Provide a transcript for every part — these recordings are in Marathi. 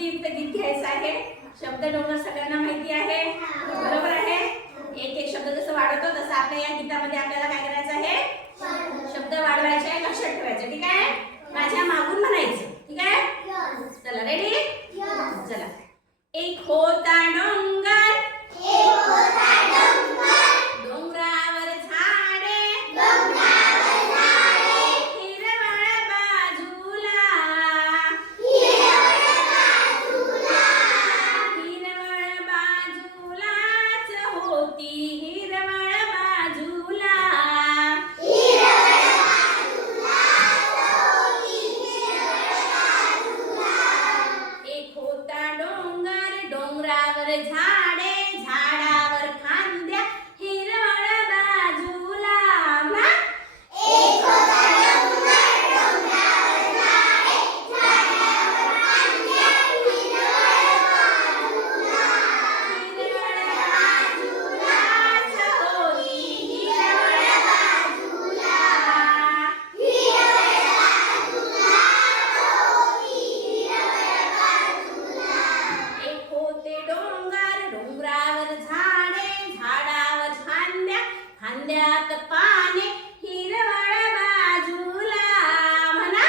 गीत घ्यायचं आहे. शब्द डोंगर सगळ्यांना माहिती आहे, बरोबर आहे. एक एक शब्द जसं वाढवतो तसं आपल्या या गीतामध्ये आपल्याला काय करायचं आहे, शब्द वाढवायचे आहे, लक्षात ठेवायचं. ठीक आहे, माझ्या मागून म्हणायचं. ठीक आहे, चला रेडी. चला. एक होता डोंगर, डोंगरावर झाडे, हिरवळ बाजूला, हिरवळ बाजूलाच होती, हिरवळ बाजूला. एक होता डोंगर, डोंगरावर झाडे, झाडावर फांद्या, हिरवळ बाजूला. ना? एक होते डोंगर, डोंगरावर झाडे, झाडावर फांद्या, फांद्यात पाने, हिरवळ बाजूला. म्हणा.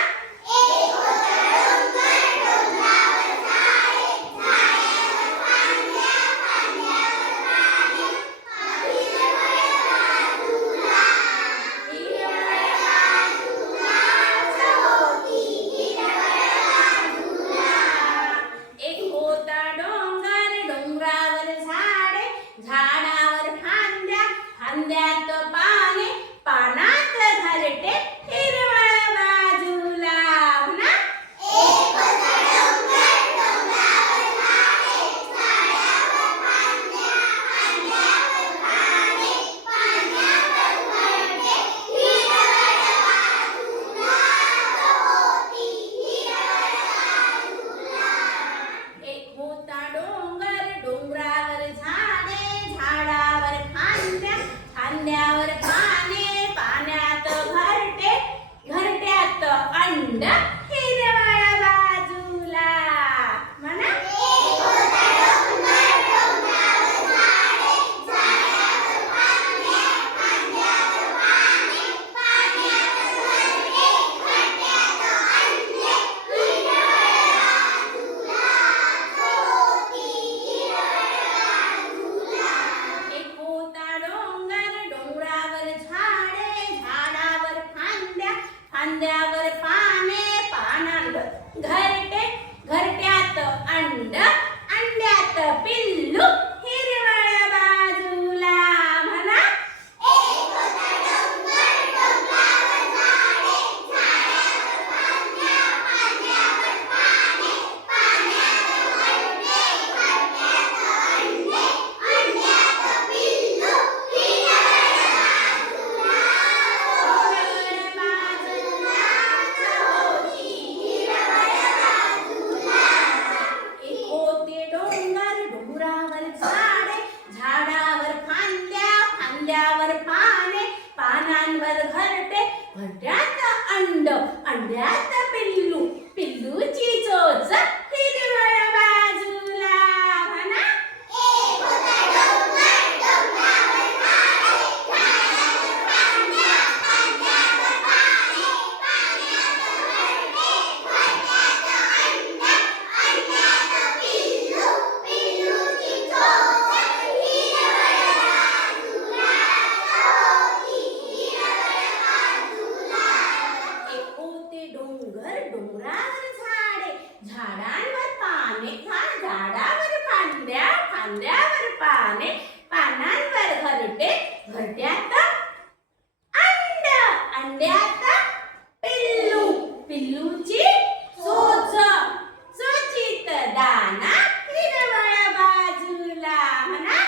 एक होता डोंगर, डोंगरावर झाडे, झाडावर फांद्या, फांद्यात पाने, पानात घरटे, हिरवळ बाजूला. म्हणा. एक होता डोंगर, डोंगरावर झाडे, झाडावर फांद्या, फांद्यावर पाने, पाण्यात घरटे, घरट्यात अंड, हिरवळ बाजूला. म्हणा. एक होता डोंगर, डोंगरावर झाडे, झाडावर फांद्या, फांद्यावर पाने, पानांवर घरटे, घरट्यात अंड, अंड्यात पिल्लू, हिरवळ बाजूला. म्हणा. एक होते डोंगर, डोंगरावर झाडे, झाडावर फांद्या, फांद्यावर पाने, पानांवर घरटे, घरट्यात अंड, अंड्यात पिल्लू, पिल्लूची चोच, हिरवळ बाजूला. म्हणा. एक होते डोंगर, डोंगरावर झाडे, झाडांवर पाने, झाडावर फांद्या, फांद्यावर पाने, पानांवर घरटे, घरट्यात अंड, अंड्यात पिल्लू, पिल्लूची चोच, चोचीत दाना, हिरवळ बाजूला. म्हणा.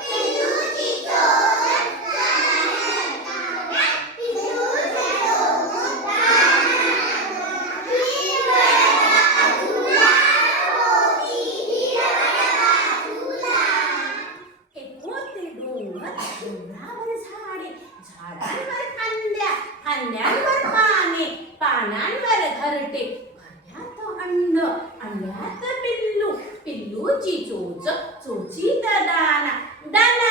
पिल्लूची चोची चोच चोचीत दाना दाना